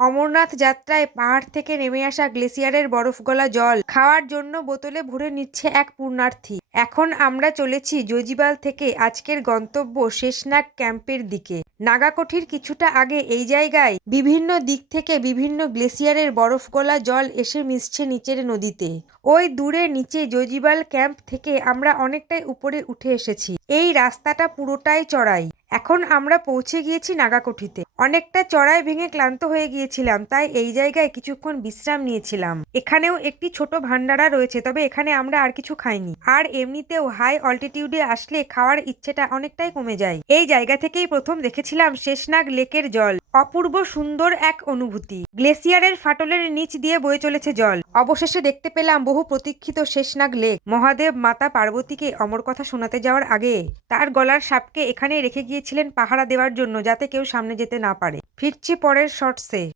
অমরনাথ যাত্রায় পাহাড় থেকে নেমে আসা গ্লেসিয়ারের বরফ গলা জল খাওয়ার জন্য বোতলে ভরে নিচ্ছে এক পুণ্যার্থী। এখন আমরা চলেছি জোজিবাল থেকে আজকের গন্তব্য শেষনাগ ক্যাম্পের দিকে। নাগাকঠির কিছুটা আগে এই জায়গায় বিভিন্ন দিক থেকে বিভিন্ন গ্লেসিয়ারের বরফ গলা জল এসে মিশছে নিচের নদীতে। ওই দূরে নিচে জোজিবাল ক্যাম্প থেকে আমরা অনেকটাই উপরে উঠে এসেছি। এই রাস্তাটা পুরোটাই চড়াই। এখন আমরা পৌঁছে গিয়েছি নাগাকঠিতে। অনেকটা চড়াই ভেঙে ক্লান্ত হয়ে গিয়েছিলাম, তাই এই জায়গায় কিছুক্ষণ বিশ্রাম নিয়েছিলাম। এখানেও একটি ছোট ভান্ডারা রয়েছে, তবে এখানে আমরা আর কিছু খাইনি। আর এমনিতেও হাই অল্টিটিউডে আসলে খাওয়ার ইচ্ছেটা অনেকটাই কমে যায়। এই জায়গা থেকেই প্রথম দেখেছিলাম শেষনাগ লেকের জল। অপূর্ব সুন্দর এক অনুভূতি। গ্লেসিয়ারের ফাটলের নিচ দিয়ে বয়ে চলেছে জল। অবশেষে দেখতে পেলাম বহু প্রতীক্ষিত শেষনাগ লেক। মহাদেব মাতা পার্বতীকে অমর কথা শোনাতে যাওয়ার আগে তার গলার সাপকে এখানে রেখে গিয়েছিলেন পাহারা দেওয়ার জন্য, যাতে কেউ সামনে যেতে না পারে। ফিরছি পরের শর্টসে।